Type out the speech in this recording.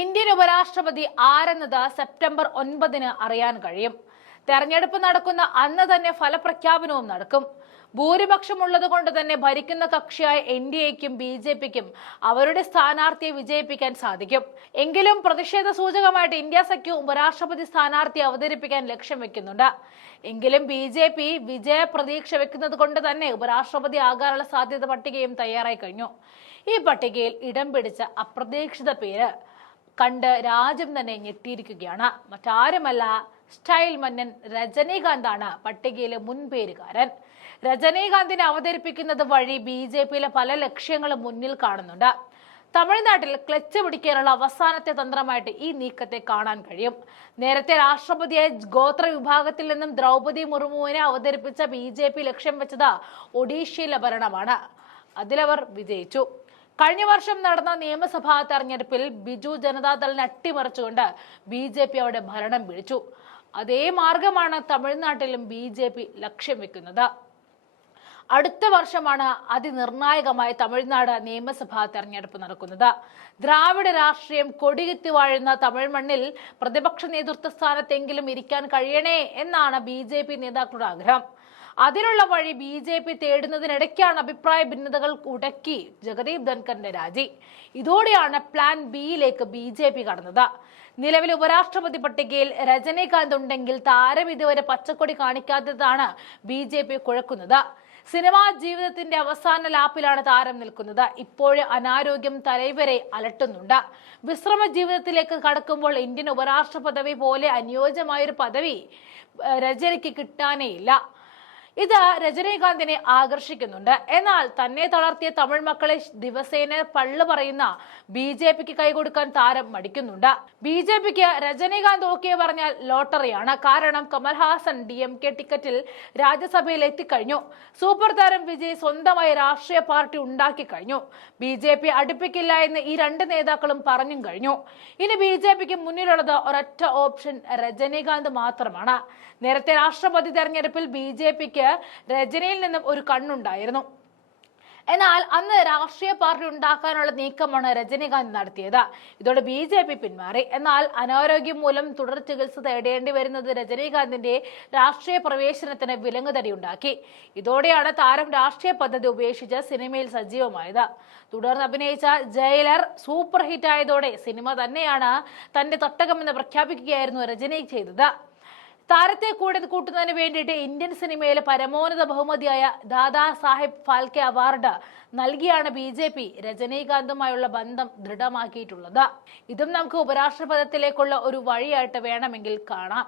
Indian ഉപരാഷ്ട്രപതി ആരെന്നത് September 9 അറിയാൻ കഴിയും. തെരഞ്ഞെടുപ്പ് നടക്കുന്ന അന്ന് തന്നെ ഫലപ്രഖ്യാപനവും നടക്കും. ഭൂരിപക്ഷമുള്ളത് കൊണ്ട് തന്നെ ഭരിക്കുന്ന കക്ഷിയായ എൻഡിഎക്കും ബിജെപിക്കും അവരുടെ സ്ഥാനാർത്ഥിയെ വിജയിപ്പിക്കാൻ സാധിക്കും. എങ്കിലും പ്രതിഷേധ സൂചകമായിട്ട് ഇന്ത്യ സഖ്യം ഉപരാഷ്ട്രപതി സ്ഥാനാർത്ഥിയെ അവതരിപ്പിക്കാൻ ലക്ഷ്യം വെക്കുന്നുണ്ട്. എങ്കിലും ബിജെപി വിജയ പ്രതീക്ഷ വെക്കുന്നത് കൊണ്ട് തന്നെ ഉപരാഷ്ട്രപതി ആകാനുള്ള സാധ്യത പട്ടികയും തയ്യാറായി കഴിഞ്ഞു. ഈ പട്ടികയിൽ ഇടം പിടിച്ച അപ്രതീക്ഷിത പേര് കണ്ട് രാജ്യം തന്നെ ഞെട്ടിയിരിക്കുകയാണ്. മറ്റാരുമല്ല, സ്റ്റൈൽ മന്നൻ രജനീകാന്താണ് പട്ടികയിലെ മുൻപേരുകാരൻ. രജനീകാന്തിനെ അവതരിപ്പിക്കുന്നത് വഴി ബിജെപിയിലെ പല ലക്ഷ്യങ്ങളും മുന്നിൽ കാണുന്നുണ്ട്. തമിഴ്നാട്ടിൽ ക്ലച്ച് പിടിക്കാനുള്ള അവസാനത്തെ തന്ത്രമായിട്ട് ഈ നീക്കത്തെ കാണാൻ കഴിയും. നേരത്തെ രാഷ്ട്രപതിയായ ഗോത്ര വിഭാഗത്തിൽ നിന്നും ദ്രൗപദി മുർമുവിനെ അവതരിപ്പിച്ച ബിജെപി ലക്ഷ്യം വെച്ചത് ഒഡീഷയിലെ ഭരണമാണ്. അതിലവർ വിജയിച്ചു. കഴിഞ്ഞ വർഷം നടന്ന നിയമസഭാ തെരഞ്ഞെടുപ്പിൽ ബിജു ജനതാദളിനെ അട്ടിമറിച്ചുകൊണ്ട് ബിജെപി അവിടെ ഭരണം പിടിച്ചു. അതേ മാർഗമാണ് തമിഴ്നാട്ടിലും ബിജെപി ലക്ഷ്യം വെക്കുന്നത്. അടുത്ത വർഷമാണ് അതിനിർണായകമായ തമിഴ്നാട് നിയമസഭാ തെരഞ്ഞെടുപ്പ് നടക്കുന്നത്. ദ്രാവിഡ രാഷ്ട്രീയം കൊടികുത്തി വാഴുന്ന തമിഴ് മണ്ണിൽ പ്രതിപക്ഷ നേതൃത്വ സ്ഥാനത്തെങ്കിലും ഇരിക്കാൻ കഴിയണേ എന്നാണ് ബിജെപി നേതാക്കളുടെ ആഗ്രഹം. അതിനുള്ള വഴി ബിജെപി തേടുന്നതിനിടയ്ക്കാണ് അഭിപ്രായ ഭിന്നതകൾ ഉടക്കി ജഗദീപ് ധൻഖറിന്റെ രാജി. ഇതോടെയാണ് പ്ലാൻ ബിയിലേക്ക് ബിജെപി കടന്നത്. നിലവിൽ ഉപരാഷ്ട്രപതി പട്ടികയിൽ രജനീകാന്ത് ഉണ്ടെങ്കിൽ താരം ഇതുവരെ പച്ചക്കൊടി കാണിക്കാത്തതാണ് ബിജെപി കുഴക്കുന്നത്. സിനിമാ ജീവിതത്തിന്റെ അവസാന ലാപ്പിലാണ് താരം നിൽക്കുന്നത്. ഇപ്പോഴും അനാരോഗ്യം തലൈവരെ അലട്ടുന്നുണ്ട്. വിശ്രമ ജീവിതത്തിലേക്ക് കടക്കുമ്പോൾ ഇന്ത്യൻ ഉപരാഷ്ട്രപദവി പോലെ അനുയോജ്യമായൊരു പദവി രജനിക്ക് കിട്ടാനേയില്ല. ഇത് രജനീകാന്തിനെ ആകർഷിക്കുന്നുണ്ട്. എന്നാൽ തന്നെ തളർത്തിയ തമിഴ് മക്കളെ ദിവസേന പള്ളു പറയുന്ന ബിജെപിക്ക് കൈകൊടുക്കാൻ താരം മടിക്കുന്നുണ്ട്. ബിജെപിക്ക് രജനീകാന്ത് ഓക്കെ പറഞ്ഞാൽ ലോട്ടറിയാണ്. കാരണം കമൽഹാസൻ DMK ടിക്കറ്റിൽ രാജ്യസഭയിൽ എത്തിക്കഴിഞ്ഞു. സൂപ്പർ താരം വിജയ് സ്വന്തമായി രാഷ്ട്രീയ പാർട്ടി ഉണ്ടാക്കി കഴിഞ്ഞു. ബിജെപി അടുപ്പിക്കില്ല എന്ന് ഈ രണ്ട് നേതാക്കളും പറഞ്ഞും കഴിഞ്ഞു. ഇനി ബിജെപിക്ക് മുന്നിലുള്ളത് ഒരൊറ്റ ഓപ്ഷൻ രജനീകാന്ത് മാത്രമാണ്. നേരത്തെ രാഷ്ട്രപതി തെരഞ്ഞെടുപ്പിൽ ബിജെപിക്ക് രജനിയിൽ നിന്നും ഒരു കണ്ണുണ്ടായിരുന്നു. എന്നാൽ അന്ന് രാഷ്ട്രീയ പാർട്ടി ഉണ്ടാക്കാനുള്ള നീക്കമാണ് രജനീകാന്ത് നടത്തിയത്. ഇതോടെ ബിജെപി പിന്മാറി. എന്നാൽ അനാരോഗ്യം മൂലം തുടർ ചികിത്സ തേടേണ്ടി വരുന്നത് രജനീകാന്തിന്റെ രാഷ്ട്രീയ പ്രവേശനത്തിന് വിലങ്ങുതടിയുണ്ടാക്കി. ഇതോടെയാണ് താരം രാഷ്ട്രീയ പദ്ധതി ഉപേക്ഷിച്ച് സിനിമയിൽ സജീവമായത്. തുടർന്ന് അഭിനയിച്ച ജയിലർ സൂപ്പർ ഹിറ്റ് ആയതോടെ സിനിമ തന്നെയാണ് തന്റെ തട്ടകമെന്ന് പ്രഖ്യാപിക്കുകയായിരുന്നു രജനി ചെയ്തത്. താരത്തെ കൂട്ടുന്നതിന് വേണ്ടിയിട്ട് ഇന്ത്യൻ സിനിമയിലെ പരമോന്നത ബഹുമതിയായ ദാദാ സാഹിബ് ഫാൽക്കെ അവാർഡ് നൽകിയാണ് ബിജെപി രജനീകാന്തുമായുള്ള ബന്ധം ദൃഢമാക്കിയിട്ടുള്ളത്. ഇതും നമുക്ക് ഉപരാഷ്ട്രപദത്തിലേക്കുള്ള ഒരു വഴിയായിട്ട് വേണമെങ്കിൽ കാണാം.